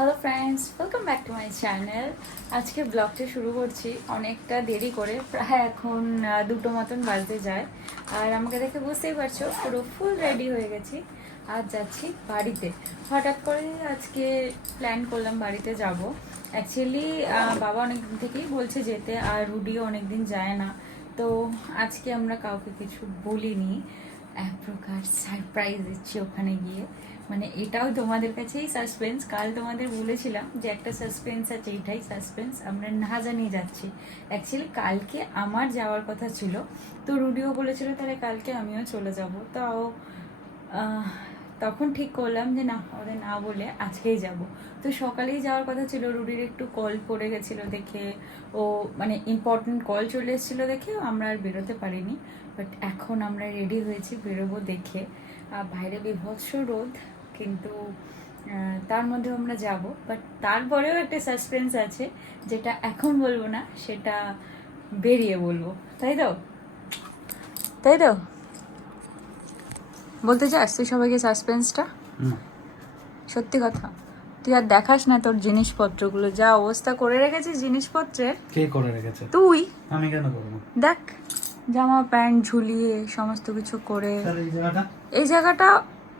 Hello friends, welcome back to my channel. আজকে ব্লগটা শুরু করছি অনেকটা দেরি করে, প্রায় এখন 2টো মতন বাজতে যায়। আর আমাকে দেখে বুঝতেই পারছো পুরো ফুল রেডি হয়ে গেছি। আজ যাচ্ছি বাড়িতে। হঠাৎ করে আজকে প্ল্যান করলাম বাড়িতে যাব। অ্যাকচুয়ালি বাবা অনেক দিন থেকেই বলছে যেতে, আর রুডিও অনেক দিন যায় না। তো আজকে আমরা কাউকে কিছু বলিনি, এক প্রকার সারপ্রাইজ দিচ্ছি ওখানে গিয়ে। মানে এটাও তোমাদের কাছেই সাসপেন্স। কাল তোমাদের বলেছিলাম যে একটা সাসপেন্স আছে, এটাই সাসপেন্স, আমরা না জানিয়ে যাচ্ছি। অ্যাকচুয়ালি কালকে আমার যাওয়ার কথা ছিল, তো রুডিও বলেছিল তাহলে কালকে আমিও চলে যাব। তাও তখন ঠিক করলাম যে না, ওদের না বলে আজকেই যাব। তো সকালেই যাওয়ার কথা ছিল, রুডির একটু কল পড়ে গেছিলো দেখে, ও মানে ইম্পর্টেন্ট কল চলে এসেছিলো দেখে আমরা আর বেরোতে পারিনি। বাট এখন আমরা রেডি হয়েছি বেরোবো দেখে। বাইরে বিভৎস রোদ, কিন্তু তার মধ্যেও আমরা যাব। বাট তারপরেও একটা সাসপেন্স আছে, যেটা এখন বলবো না, সেটা বেরিয়ে বলবো। তাই তো বলতে চাস তুই সবাইকে সাসপেন্সটা? সত্যি কথা, তুই আর দেখাস না তোর জিনিসপত্রগুলো, যা অবস্থা করে রেখেছিস জিনিসপত্রের। কে করে রেখেছে? তুই। আমি কেন করব? দেখ, জামা প্যান্ট ঝুলিয়ে সমস্ত কিছু করে।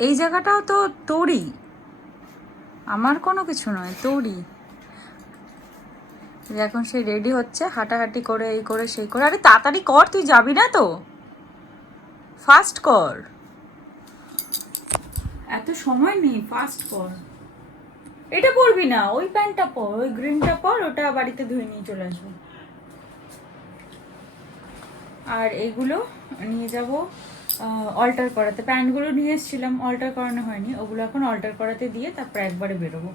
এই জায়গাটাও তো তোরই, আমার কোনো কিছু নয়, তোরই। এখন সে রেডি হচ্ছে, হাঁটাহাঁটি করে এই করে সেই করে। আরে তাড়াতাড়ি কর, তুই যাবি না তো, ফাস্ট কর, এত সময় নেই, ফাস্ট কর। এটা পরবি না, ওই প্যান্টটা পর, ওই গ্রিনটা পর, ওটা বাড়িতে ধুয়ে নিয়ে চলে আসবো। আর এগুলো নিয়ে যাব অল্টার করাতে। প্যান্টগুলো নিয়ে এসেছিলাম, অল্টার করানো হয়নি, ওগুলো এখন অল্টার করাতে দিয়ে তারপর একবারে বেরোবো।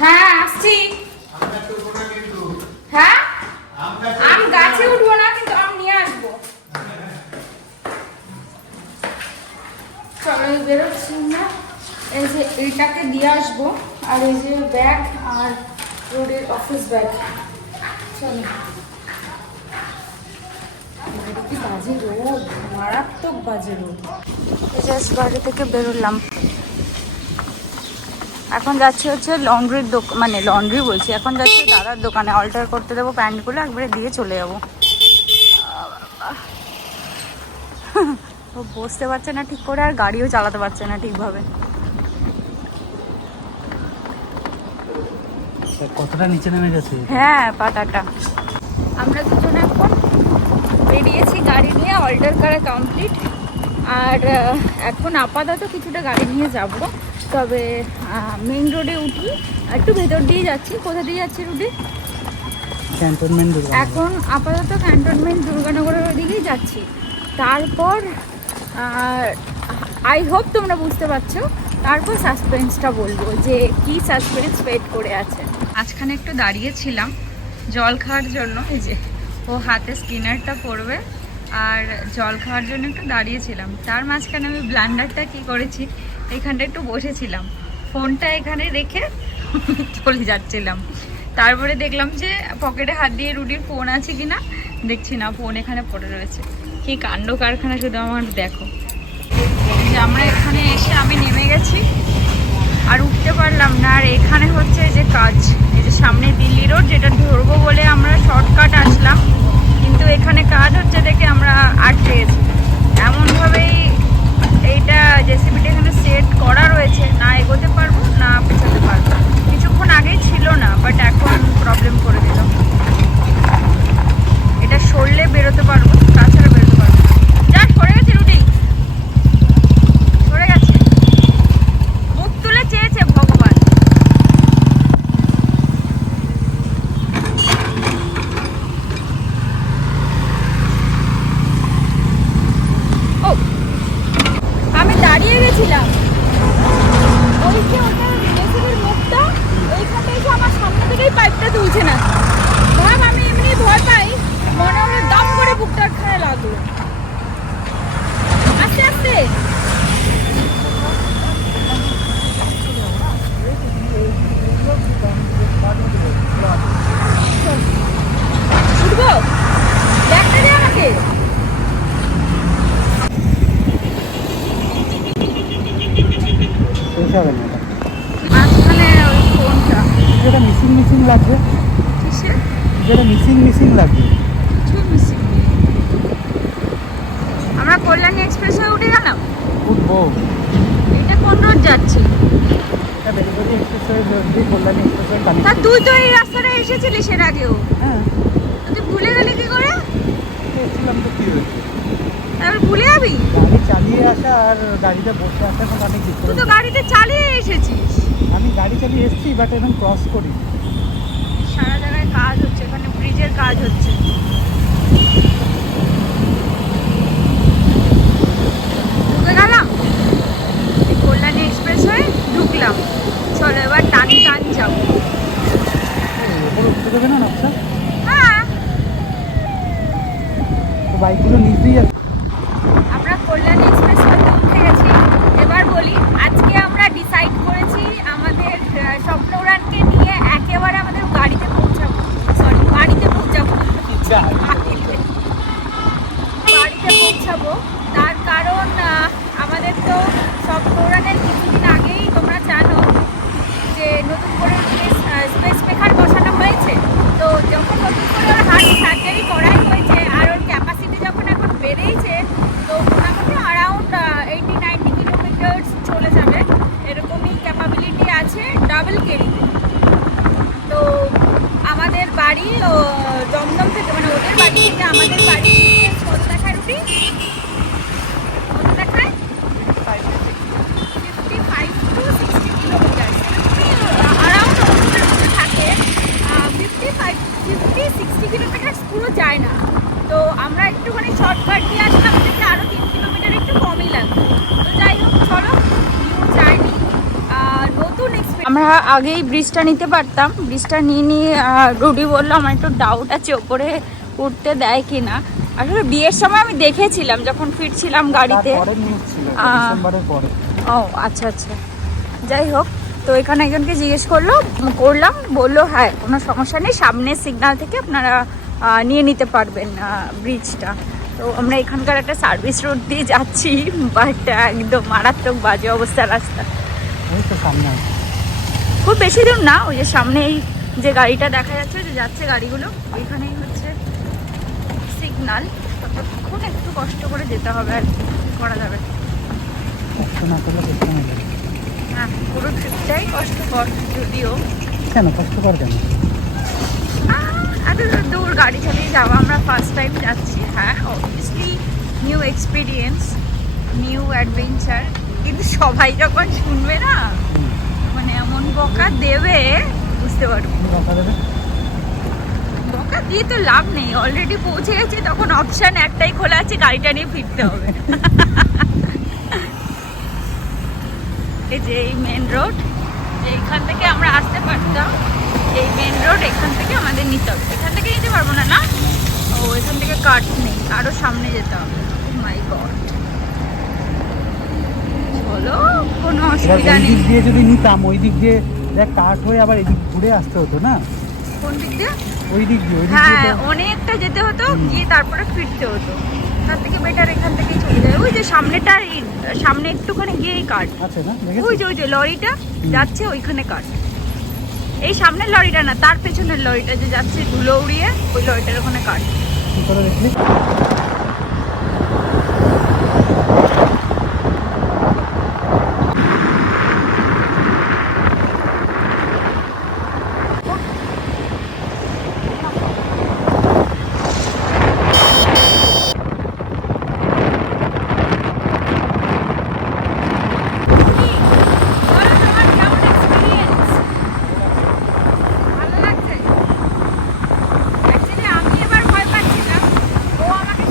হ্যাঁ আসছি। হ্যাঁ আমি গাছে উঠবো না, কিন্তু আমি নিয়ে আসবো। সবাই বেরোচ্ছি না, এই যে এইটাকে দিয়ে আসবো, আর এই যে ব্যাগ আর রোডের অফিস ব্যাগ। চলো, কি বাজে রোদ, মারাত্মক বাজে রোদ। জাস্ট বাড়ি থেকে বেরোলাম, এখন যাচ্ছি হচ্ছে লন্ড্রির দোকান, মানে লন্ড্রি বলছি, এখন যাচ্ছি দাদার দোকানে অল্টার করতে দেবো প্যান্টগুলো, একবারে দিয়ে চলে যাবো। ও বসতে পারছে না ঠিক করে, আর গাড়িও চালাতে পারছে না ঠিকভাবে। কতটা নিচে নেমে গেছে? হ্যাঁ পাটাটা। আমরা দুজন এখন বেরিয়েছি গাড়ি নিয়ে, অল্টার করা কমপ্লিট। আর এখন আপাতত কিছুটা গাড়ি নিয়ে যাব, তবে মেইন রোডে উঠি, একটু ভেতর দিয়ে যাচ্ছি। কোথা দিয়ে যাচ্ছি রুডি? ক্যান্টনমেন্ট। এখন আপাতত ক্যান্টনমেন্ট দুর্গানগরের ওদিকেই যাচ্ছি। তারপর আই হোপ তোমরা বুঝতে পারছো, তারপর সাসপেন্সটা বলবো যে কি সাসপেন্স ওয়েট করে আছে। আজখানে একটু দাঁড়িয়েছিলাম জল খাওয়ার জন্য, এই যে ও হাতে স্কিনারটা পরবে, আর জল খাওয়ার জন্য একটু দাঁড়িয়েছিলাম। তার মাঝখানে আমি ব্লান্ডারটা কি করেছি, এখানটা একটু বসেছিলাম, ফোনটা এখানে রেখে চলে যাচ্ছিলাম। তারপরে দেখলাম যে পকেটে হাত দিয়ে রুডির ফোন আছে কিনা, দেখছি না, ফোন এখানে পড়ে রয়েছে। কি কাণ্ড কারখানা শুধু আমার দেখো। যে আমরা এখানে এসে আমি নেমে গেছি, আর উঠতে পারলাম না। আর এখানে হচ্ছে যে কাজ, এই যে সামনে দিল্লি রোড, যেটা ধরবো বলে আমরা শর্টকাট আসলাম, কিন্তু এখানে কাজ হচ্ছে দেখে আমরা আটকে গেছি। এমনভাবেই এইটা জেসিবিটা এখানে সেট করা রয়েছে, না এগোতে পারবো না পেছাতে পারবো। কিছুক্ষণ আগেই ছিল না, বাট এখন প্রবলেম করে দিল। এটা সরলে বেরোতে পারবো, তাছাড়া বেরোতে পারবো না। যা সরে গেছে রুটি, সরে গেছে। শেষ হবে না এটা। মাঝখানে ওই ফোনটা যেটা মিসিং মিসিং লাগছে, কিসে যেটা মিসিং মিসিং লাগছে। কিছুই মিসিং। আমরা কল্যাণী এক্সপ্রেস হয়ে উঠে গেলাম। উঠবো। এটা কোন রোড যাচ্ছি? এটা বেলগড়ি এক্সপ্রেস হয়ে দিয়ে কল্যাণী এক্সপ্রেস হয়ে তা কানেক্ট। তুই তো এই রাস্তাটা এসেছিলিস এর আগেও, হ্যাঁ, তো তুই ভুলে গেলি কি করে? এসেছিলাম তো কি হয়েছে? এবার ভুলে যাবি? গাড়ি চালিয়ে আসা আর গাড়িতে বসে আসার মধ্যে অনেক তুই তো ডিফারেন্স। গাড়িতে চালিয়ে এসেছিস। আমি গাড়ি চালিয়ে এসেছি, বাট এখন ক্রস করি। সারা জায়গায় কাজ হচ্ছে, এখানে ব্রিজের কাজ হচ্ছে। ঢুকে গেলাম এই কল্যাণী এক্সপ্রেস হয়ে, ঢুকলাম। চলো এবার টান টান যাবো। ওপরে উঠতে দেবে না নকশা? হ্যাঁ, তো বাইকগুলো নিচ দিয়ে যাবে। আমরা কল্যাণী এক্সপ্রেস হতে উঠে গেছি। এবার বলি, আজকে আমরা ডিসাইড করেছি আমাদের স্বপ্ন উড়ানকে নিয়ে একেবারে আমাদের গাড়িতে পৌঁছাবো। সরি, বাড়িতে পৌঁছাবো। বাড়িতে পৌঁছাবো। তার কারণ আমাদের তো স্বপ্ন উড়ানের কিছুদিন আগেই তোমরা জানো যে নতুন করে স্পেস মেকার বসানো হয়েছে। তো যখন নতুন করে ওর হার্ট সার্জারি করাই হয়েছে আর ওর ক্যাপাসিটি যখন এখন বেড়েইছে, তো মোটামুটি অ্যারাউন্ড 80-90 কিলোমিটার চলে যাবে, এরকমই ক্যাপাবিলিটি আছে ডাবল কেরিতে। তো আমাদের বাড়ি দমদম থেকে, মানে ওদের বাড়ি থেকে আমাদের বাড়ি কত দেখায় রুটি? কত দেখায়? 55 to 60 কিলোমিটার। অ্যারাউন্ড ওদের মধ্যে থাকে 50-60 কিলোমিটার, পুরো যায় না। তো আমরা একটুখানি শর্টকাট দিয়ে আসলাম, থেকে আরও 3 কিলোমিটার একটু কমই লাগবে। তো যাই হোক, চলো যাইনি নতুন এক্সপিরিয়েন্স। আমরা আগেই ব্রিজটা নিতে পারতাম, ব্রিজটা নিয়ে নিয়ে রুডি বললো আমার একটু ডাউট আছে ওপরে উঠতে দেয় কি না। আসলে বিয়ের সময় আমি দেখেছিলাম যখন ফিরছিলাম গাড়িতে। পরের নিউজ ছিল, ডিসেম্বরের পরে। ও আচ্ছা আচ্ছা, যাই হোক। তো এখানে একজনকে জিজ্ঞেস করলাম, বললো হ্যাঁ কোনো সমস্যা নেই, সামনের সিগন্যাল থেকে আপনারা নিয়ে নিতে পারবেন ব্রিজটা। তো আমরা এখানকার একটা সার্ভিস রোড দিয়ে যাচ্ছি, বাট একদম মারাত্মক বাজে অবস্থা রাস্তা। ওই তো সামনে আছে। খুব বেশি দূর না, ওই যে সামনে এই যে গাড়িটা দেখা যাচ্ছে, যে যাচ্ছে গাড়িগুলো, ওইখানেই হচ্ছে সিগন্যাল। ততক্ষণ একটু কষ্ট করে যেতে হবে, আর কি করা যাবে। কষ্ট না করলে কষ্ট নেই। হ্যাঁ, পুরো ট্রিপটাই কষ্টকর যদিও। কেন কষ্টকর কেন? এত দূর গাড়ি চালিয়ে যাওয়া, আমরা ফার্স্ট টাইম যাচ্ছি। হ্যাঁ, obviously new experience, new adventure. কিন্তু সবাই যখন শুনবে না, মানে এমন বকা দেবে বুঝতে পারবো। কথা দেবে? বকা দিয়ে তো লাভ নেই, অলরেডি পৌঁছে গেছে। তখন অপশন একটাই খোলা আছে, গাড়িটা নিয়ে ফিরতে হবে। এই যে এই মেন রোড, এইখান থেকে আমরা আসতে পারতাম। এই মেন রোড, এখান থেকে আমাদের নিতে হবে। এখান থেকে নিতে পারবো না, না? ও, এখান থেকে কাট নেই, আরো সামনে যেতে হবে। মাই গড, চলো, কোনো অসুবিধা ওই নেই। দিক দিয়ে যদি নিতাম, ওই দিক দিয়ে দেখ কাট হয়ে আবার এদিক ঘুরে আসতে হতো না? কোন দিক দিয়ে? ওই দিক দিয়ে, ওই দিক হ্যাঁ, দিয়ে তো- অনেকটা যেতে হতো, গিয়ে তারপরে ফিরতে হতো। তার থেকে বেটার এখান থেকেই চলে যায়। ওই যে সামনেটা, সামনে একটুখানি গিয়েই কাট। আছে না? ওই যে লরিটা যাচ্ছে, ওইখানে কাট। এই সামনের লরিটা না, তার পেছনের লরিটা যে যাচ্ছে ধুলো উড়িয়ে, ওই লরিটার ওখানে কাট। কি করে দেখলি? বলো তোমার কেমন এক্সপিরিয়েন্স? ভালো লাগছে? অ্যাকচুয়ালি আমি এবার ভয় পাচ্ছিলাম, ও আমাকে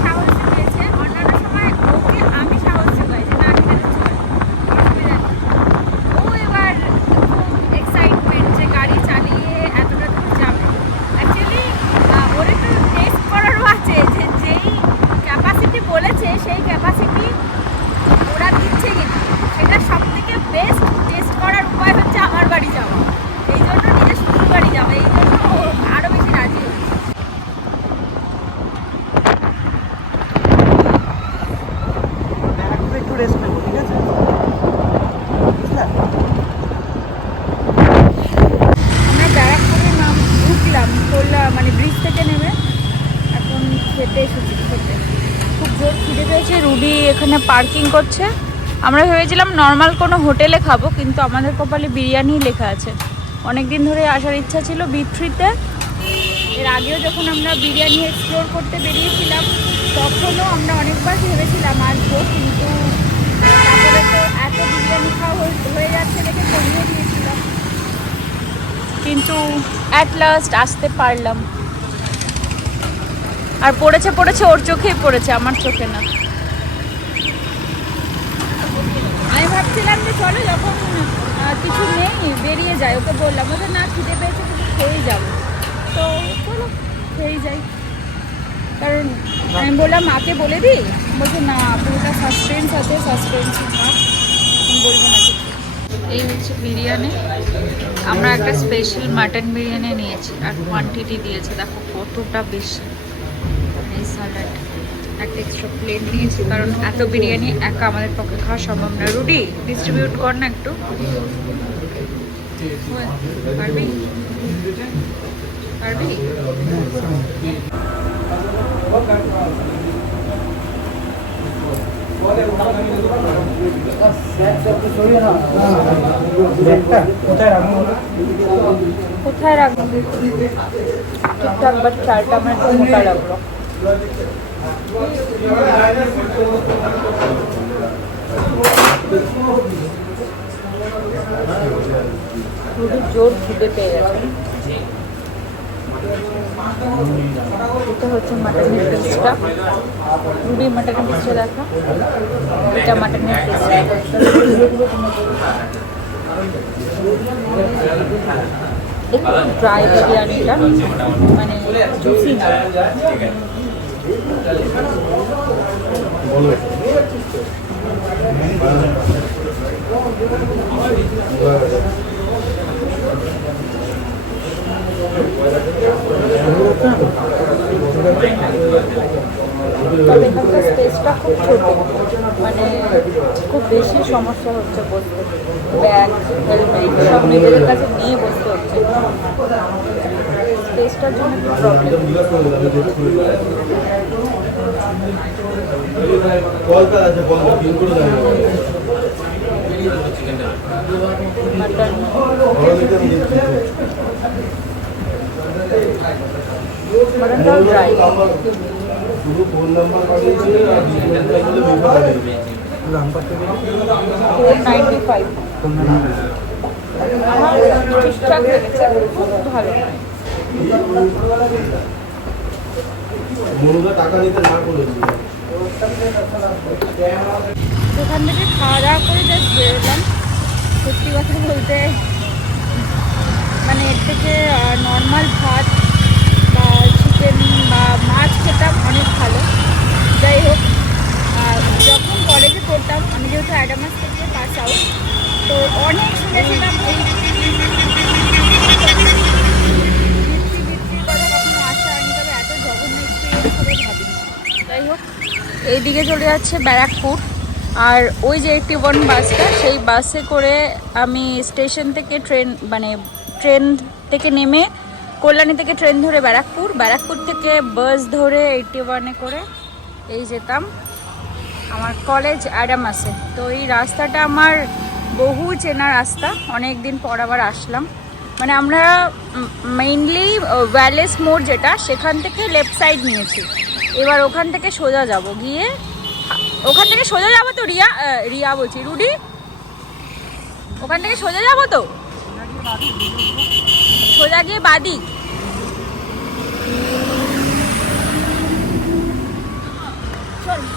পার্কিং করছে। আমরা ভেবেছিলাম নর্মাল কোনো হোটেলে খাবো, কিন্তু আমাদের কপালে বিরিয়ানি লেখা আছে। অনেক দিন ধরে আসার ইচ্ছা ছিল B3-তে। এর আগেও যখন আমরা বিরিয়ানি এক্সপ্লোর করতে বেরিয়েছিলাম তখনও আমরা অনেকবার ভেবেছিলাম আসবো, কিন্তু তারপরে তো এত বিরিয়ানি খাওয়া হয়ে যাচ্ছে দেখে কমিয়ে দিয়েছিলাম, কিন্তু অ্যাট লাস্ট আসতে পারলাম। আর পড়েছে ওর চোখেই পড়েছে, আমার চোখে না। আমি ভাবছিলাম যে চলো যখন কিছু নেই বেরিয়ে যাই, ওকে বললাম ওকে না খিদে পেয়েছে কিছু খেয়েই যাবো, তো চলো খেয়েই যাই। কারণ আমি বললাম মাকে বলে দিই, বলছে না পুরোটা সাসপেন্স আছে, সাসপেন্সই থাক, বলবো না কিছু। এই হচ্ছে বিরিয়ানি। আমরা একটা স্পেশাল মাটন বিরিয়ানি নিয়েছি আর কোয়ান্টিটি দিয়েছে দেখো কতটা বেশি। এই স্যালাড, একটা এক্সট্রা প্লেট নিয়েছি কারণ এত বিরিয়ানি একা আমাদের পক্ষে খাওয়া সম্ভব না। রুটি ডিস্ট্রিবিউট কর না একটু, পারবি পারবি? কোথায় রাখবো ঠিকঠাক, বাট চালটা আমার একটু মোটা লাগলো। রুটির জোর খিদে পেয়ে গেছে। এটা হচ্ছে মাটনের পিসটা, রুটি মাটনের পিসটা দেখা, এটা মাটনের পিসটা। একটু ড্রাই বিরিয়ানিটা, মানে জুসি না। তবে এখানকার স্পেসটা খুব ছোট, মানে খুব বেশি সমস্যা হচ্ছে বসতে। ব্যাগ হেলমেট সব নিজেদের কাছে নিয়ে বসতে হচ্ছে, স্পেসটার জন্য একটু প্রবলেম। Mutton মাটনটাও dry. 495 আমার ঠিকঠাক লেগেছে, খুব ভালো। সেখান থেকে খাওয়া দাওয়া করে জাস্ট বেরোলাম। সত্যি কথা বলতে মানে এর থেকে নর্মাল ভাত বা চিকেন বা মাছ খেতাম অনেক ভালো। যাই হোক, যখন কলেজে পড়তাম, আমি যেহেতু অ্যাডামাস থেকে পাস আউট, তো অনেক শুনেছিলাম এই বৃত্তির কথা, কখনো আসা হয়নি, তবে এত জঘন্য এক্সপিরিয়েন্স হবে ভাবিনি। যাই হোক, এইদিকে চলে যাচ্ছে ব্যারাকপুর, আর ওই যে 81 বাসটা, সেই বাসে করে আমি স্টেশন থেকে ট্রেন থেকে নেমে কল্যাণী থেকে ট্রেন ধরে ব্যারাকপুর থেকে বাস ধরে 81-এ করে এই যেতাম আমার কলেজ অ্যাডামাসে। তো এই রাস্তাটা আমার বহু চেনা রাস্তা, অনেক দিন পর আবার আসলাম। মানে আমরা মেইনলি ওয়্যালেস মোড় যেটা, সেখান থেকে লেফট সাইড নিয়েছি, এবার ওখান থেকে সোজা যাব, গিয়ে ওখান থেকে সোজা যাবো তো রিয়া বলছি রুডি, ওখান থেকে সোজা যাবো তো, সোজা গিয়ে বাদিক। চলো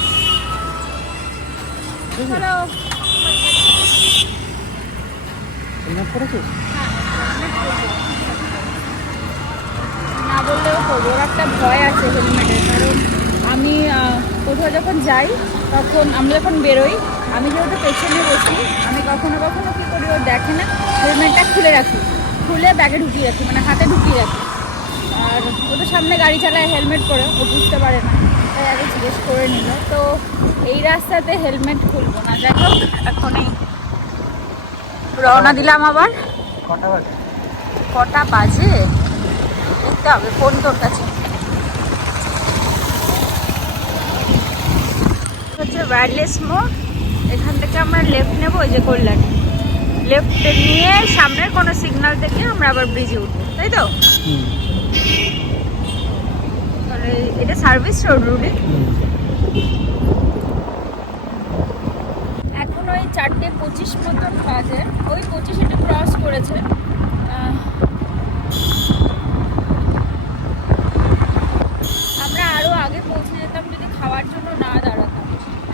না বললেও করবো, ওর একটা ভয় আছে হেলমেটের। কারণ আমি কোথাও যখন যাই, তখন আমি যখন বেরোই, আমি যেহেতু পেছনে বসি, আমি কখনো কখনো কী করি, ও দেখে না, হেলমেটটা খুলে ব্যাগে ঢুকিয়ে রাখি, মানে হাতে ঢুকিয়ে রাখি। আর ও তো সামনে গাড়ি চালায় হেলমেট পরে, ও বুঝতে পারে না, তাই আগে জিজ্ঞেস করে নিল। তো এই রাস্তাতে হেলমেট খুলবো না। যাই হোক, এখনই রওনা দিলাম। আবার কটা বাজে দেখতে হবে, ফোন তোর কাছে। হচ্ছে ওয়্যারলেস মোড়। এখান থেকে আমরা লেফট নেবো, ওই যে কল্যাণী লেফট নিয়ে সামনের কোনো সিগন্যাল থেকে আমরা আবার ব্রিজে উঠবো, তাই তো? তাহলে এটা সার্ভিস রোড রুটে। এখন ওই 4:25 মতন বাজে, ওই 25 একটু ক্রস করেছে। আমরা আরও আগে পৌঁছে যেতাম যদি খাওয়ার জন্য না দাঁড়াতাম।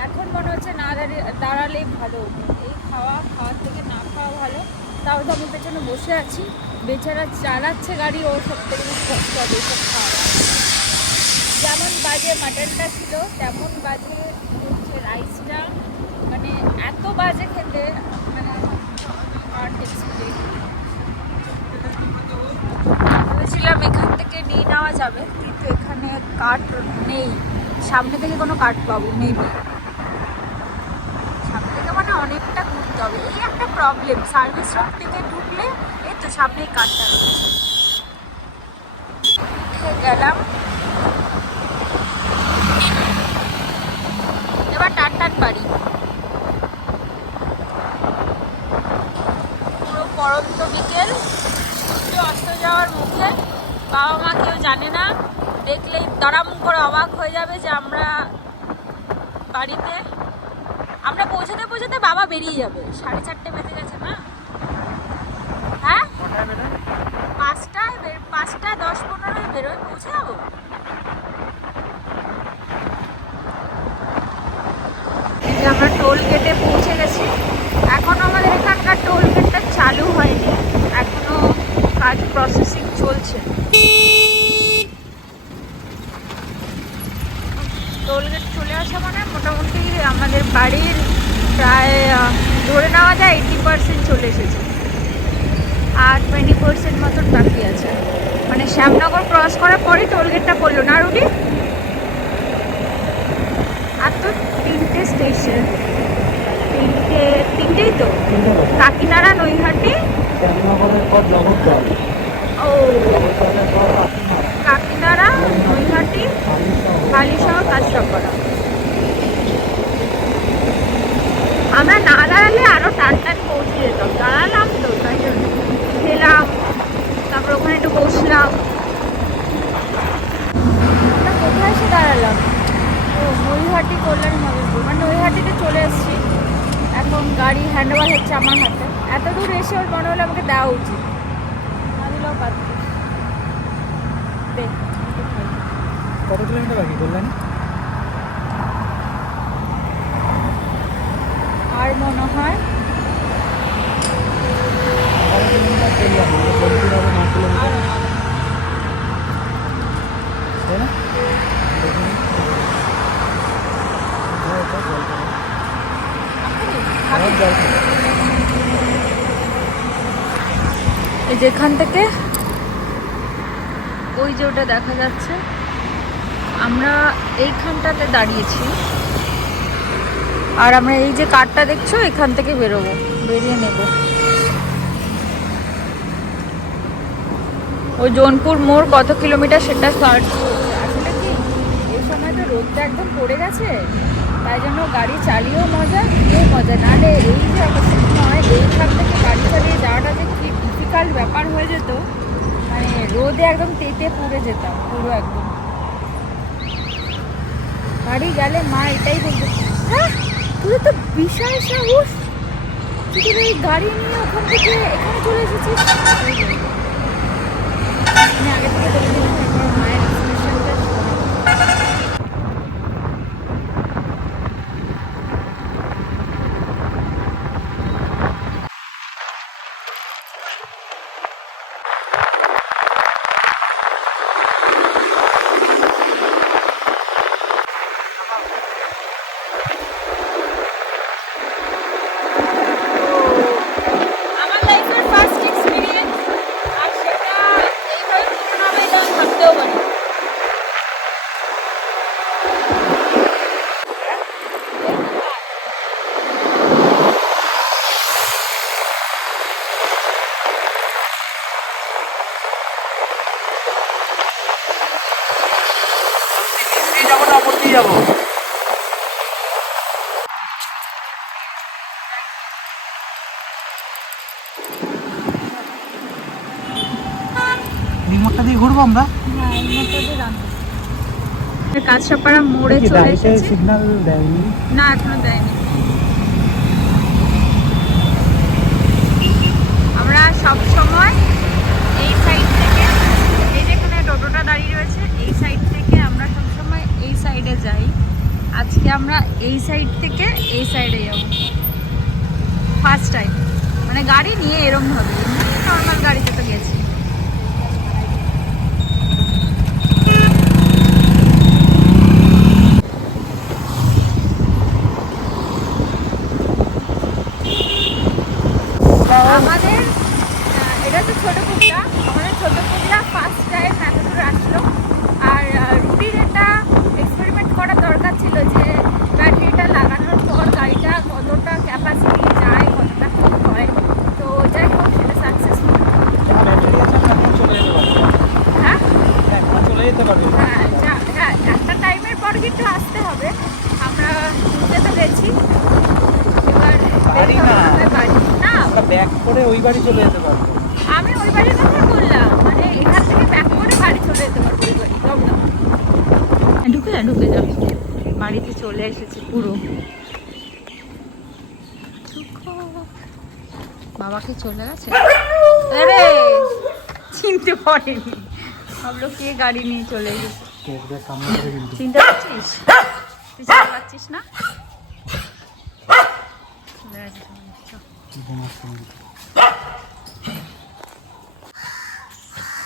এখন মনে হচ্ছে না দাঁড়ালেই ভালো, এই খাওয়ার থেকে না খাওয়া ভালো। তাও তো আমি পেছনে বসে আছি, বেচারা চালাচ্ছে গাড়ি, ও সব থেকে বেশি কষ্ট হবে এইসব খাওয়া। যেমন বাজে মাটনটা ছিল তেমন বাজে হচ্ছে রাইসটা, মানে এত বাজে খেতে, মানে ভেবেছিলাম এখান থেকে নিয়ে নেওয়া যাবে, কিন্তু এখানে কাঠ নেই, সামনে থেকে কোনো কাঠ পাবো নেই, সামনে থেকে মানে অনেকটা ঘুরতে হবে, এই একটা প্রবলেম। সার্ভিস রোড থেকে ঢুকলে এই তো সামনেই কাঠটা রয়েছে। গেলাম, এবার টান বাড়ি, পুরো পরন্ত বিকেল, সূর্য অস্ত যাওয়ার মুখে। বাবা মা কেউ জানে না, দেখলেই দাঁড়াম করে অবাক হয়ে যাবে যে আমরা বাড়িতে। আমরা পৌঁছাতে পৌঁছাতে বাবা বেরিয়ে যাবে, 4:30 বেজে গেছে না? হ্যাঁ 5:10-15 বেরোয়, পৌঁছে যাবো। আমরা টোল গেটে পৌঁছে গেছি। এখনো আমাদের এখানকার টোল গেটটা চালু হয়নি, এখনো কাজ প্রসেসিং চলছে। টোল গেট চলে আসা মানে মোটামুটি আমাদের বাড়ির প্রায় ধরে নেওয়া যায় 80% চলে এসেছে, আর 20% মতন বাকি আছে। মানে শ্যামনগর ক্রস করার পরে টোল গেটটা পড়লো না রুটি। আর তো 3টে স্টেশন, তিনটেই তো, কাকিনাড়া, নৈহাটি, ও কাকিনাড়া, নৈহাটি, হালিশহর, কাঁচরাপাড়া। আমরা না দাঁড়ালে আরো টান পৌঁছে যেতাম, দাঁড়ালাম তো তাই জন্য খেলাম, তারপর ওখানে একটু বসলাম। আমরা কোথায় এসে দাঁড়ালাম? ও নৈহাটি কল্যাণী মদনপুর, মানে নৈহাটিতে চলে এসেছি। এখন গাড়ি হ্যান্ডওভার হচ্ছে আমার হাতে। এত দূর এসে ওর মনে হলো আমাকে দেওয়া উচিত, না দিলেও পারত। কত কিলোমিটার বাকি কল্যাণী? আর মনে হয় 11 কিলোমিটার কল্যাণী, 9 কিলোমিটার, তাই না? যেখান থেকে ওই যে ওটা দেখা যাচ্ছে, আমরা এইখানটাতে দাঁড়িয়েছি, আর আমরা এই যে কারটা দেখছো এখান থেকে বেরোবো, বেরিয়ে নেব। ওই জোনপুর মোড় কত কিলোমিটার সেটা সার্চ করছে। আসলে কি এই সময় তো রোদটা একদম পড়ে গেছে, তাই জন্য গাড়ি চালিয়েও মজা, নিয়েও মজা। নাহলে এই যে একটা সময় এইখান থেকে গাড়ি চালিয়ে যাওয়াটা যে কি ডিফিকাল্ট ব্যাপার হয়ে যেত, মানে রোদে একদম তেতে পুড়ে যেতাম পুরো একদম। বাড়ি গেলে মা এটাই বলতো, হ্যাঁ তুই তো বিশাল সাহস, তুই তো এই গাড়ি নিয়ে ওখান থেকে এখানে চলে এসেছিস। আমি আগে থেকে বলেছিলাম একবার মায়ের এক্সপ্রেশনটা আমার লাইফের ফার্স্ট এক্সপিরিয়েন্স, আর সেটা এইভাবে পুরোনো হয়ে যাওয়ার এই মোড়টা দিয়ে ঘুরবো আমরা। হ্যাঁ এই মোড়টা দিয়ে রান্না কাঁচরাপাড়া মোড়ে চলে এসেছি। সিগন্যাল দেয়নি? না এখনো দেয়নি। আমরা সব সময় এই সাইড থেকে, এই যেখানে টোটোটা দাঁড়িয়ে রয়েছে এই সাইড থেকে আমরা সব সময় এই সাইডে যাই। আজকে আমরা এই সাইড থেকে এই সাইডে যাব ফার্স্ট টাইম, মানে গাড়ি নিয়ে এরকম ভাবে, নর্মাল গাড়িতে তো গেছি। আমাদের এটা তো ছোটো পুকুরা, আমাদের ছোটো পুকুরা ফার্স্ট টাইম এতদূর আসলো। আর রুটির একটা এক্সপেরিমেন্ট করার দরকার ছিল যে ব্যাটারিটা লাগানোর পর গাড়িটা কতটা ক্যাপাসিটি যায়, কতটা কী হয়। তো যাই হোক সেটা সাকসেসফুল। হ্যাঁ হ্যাঁ একটা টাইমের পর কিন্তু আসতে হবে। আমরা ঘুরতে তো গেছি, এবার বাড়ি না, না ব্যাক করে ওই বাড়ি চলে যেতে পারবো। আমি ওই বাড়ির কথা বললাম, মানে এখান থেকে ব্যাক করে বাড়ি চলে যেতে পারবো। ওই বাড়ি ঢুকে যাবে। বাড়িতে চলে এসেছি পুরো। বাবাকে চলে গেছে, আরে চিনতে পারিনি, ভাবলো কে গাড়ি নিয়ে চলে গেছে। চিনতে পারছিস? তুই চিনতে পারছিস না? চলে গেছে।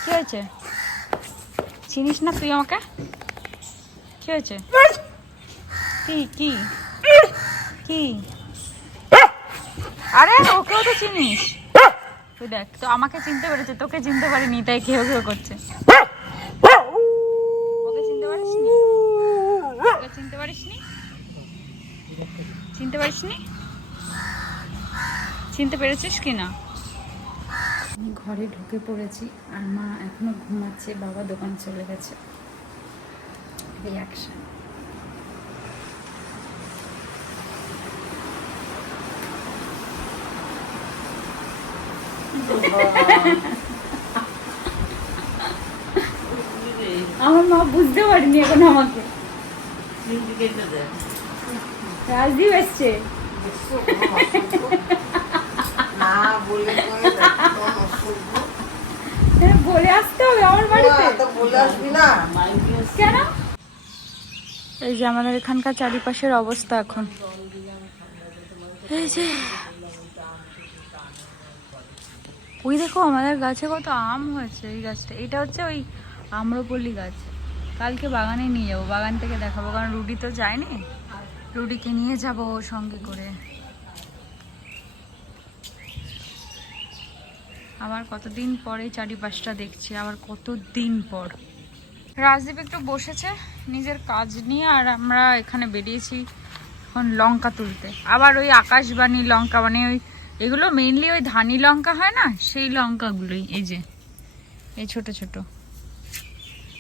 কি হয়েছে? চিনিস না তুই আমাকে? কি হয়েছে? কি কি কি? আরে ওকেও তো চিনিস তুই, দেখ তো আমাকে চিনতে পেরেছে, তোকে চিনতে পারিনি তাই ঘেউ ঘেউ করছে। ওকে চিনতে পারিসনি? ওকে চিনতে পারিসনি? চিনতে পারিসনি? চিনতে পেরেছিস কি না? আমি ঘরে ঢুকে পড়েছি আর মা এখনো ঘুমাচ্ছে, বাবা দোকানে চলে গেছে। রিয়াকশন আমার মা বুঝতে পারিনি এখন আমাকে। রাজদীপ এসছে। বলে আসতে হবে আমার বাড়িতে, কেন? এই যে আমাদের এখানকার চারিপাশের অবস্থা এখন, এই যে ওই দেখো আমাদের গাছে কত আম হয়েছে। এই গাছটা, এটা হচ্ছে ওই আম্রপল্লী গাছ। কালকে বাগানে নিয়ে যাবো, বাগান থেকে দেখাবো, কারণ রুডি তো যায়নি, রুডিকে নিয়ে যাবো সঙ্গে করে। আবার কতদিন পরে চারিপাশটা দেখছি, আবার কতদিন পর। রাজদীপ একটু বসেছে নিজের কাজ নিয়ে, আর আমরা এখানে বেরিয়েছি এখন লঙ্কা তুলতে। আবার ওই আকাশবাণী লঙ্কা, মানে ওই এগুলো মেইনলি ওই ধানি লঙ্কা হয় না, সেই লঙ্কাগুলোই। এই যে এই ছোট ছোট।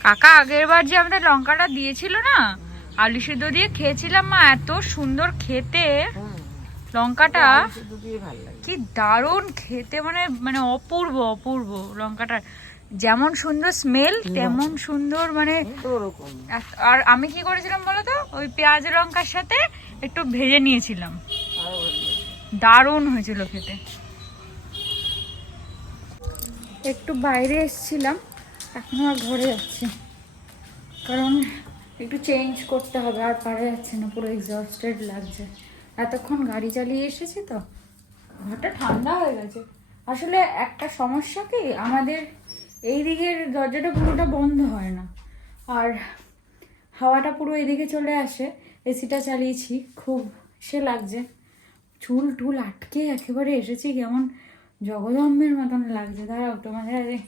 কাকা আগের বার যে আমাদের লঙ্কাটা দিয়েছিল না, আলু সিদ্ধ দিয়ে খেয়েছিলাম মা, এত সুন্দর খেতে লঙ্কাটা, কি দারুণ খেতে, মানে মানে অপূর্ব অপূর্ব। লঙ্কাটা যেমন সুন্দর স্মেল তেমন সুন্দর, মানে। আর আমি কি করেছিলাম বলতো, ওই পেঁয়াজ লঙ্কার সাথে একটু ভেজে নিয়েছিলাম, দারুণ হয়েছিল খেতে। একটু বাইরে এসেছিলাম, এখন আর ঘরে যাচ্ছি, কারণ একটু চেঞ্জ করতে হবে, আর পারা যাচ্ছে না, পুরো এক্সস্টেড লাগছে। এতক্ষণ গাড়ি চালিয়ে এসেছি তো, ঘরটা ঠান্ডা হয়ে গেছে। আসলে একটা সমস্যা কি, আমাদের এই দিকের দরজাটা পুরোটা বন্ধ হয় না, আর হাওয়াটা পুরো এদিকে চলে আসে। এসিটা চালিয়েছি, খুব সে লাগছে, চুল টুল আটকে একেবারে এসেছি, কেমন জগদম্বের মতন লাগছে। দাঁড়াও তোমাদের আগে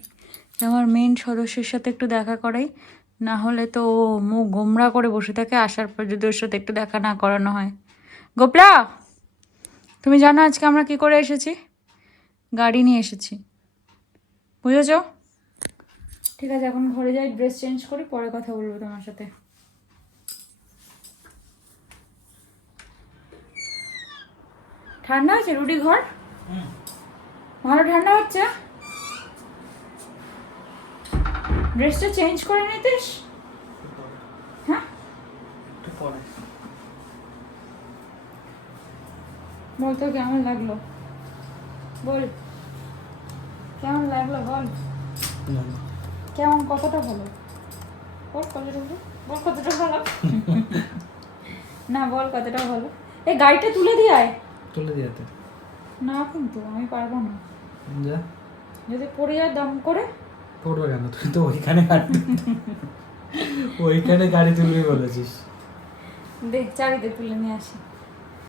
আমার মেন সদস্যের সাথে একটু দেখা করাই, না হলে তো ও মুখ গোমরা করে বসে থাকে আসার পর যদি ওর সাথে একটু দেখা না করানো হয়। গোপলা, তুমি জানো আজকে আমরা কি করে এসেছি? গাড়ি নিয়ে এসেছি, বুঝেছ? ঠিক আছে, এখন ঘরে যাই, ড্রেস চেঞ্জ করি, পরে কথা বলবো তোমার সাথে। ঠান্ডা হচ্ছে রুটি? ঘর ভালো ঠান্ডা হচ্ছে? ড্রেসটা চেঞ্জ করে নিতিস। হ্যাঁ একটু পরে বল তো কেমন লাগলো, বল কেমন লাগলো, বল কেমন, কতটা ভালো, বল কতটা ভালো, বল কতটা ভালো। না বল কতটা ভালো। এই গাড়িটা তুলে দিয়ে আয়। তুলে দিয়াতে না কিন্তু আমি পারবো না, যা যদি পড়ে যায় দাম করে। পড়বে কেন, তুই তো ওইখানে ওইখানে গাড়ি তুলবি বলেছিস। দেখ চারিতে তুলে নিয়ে আসি।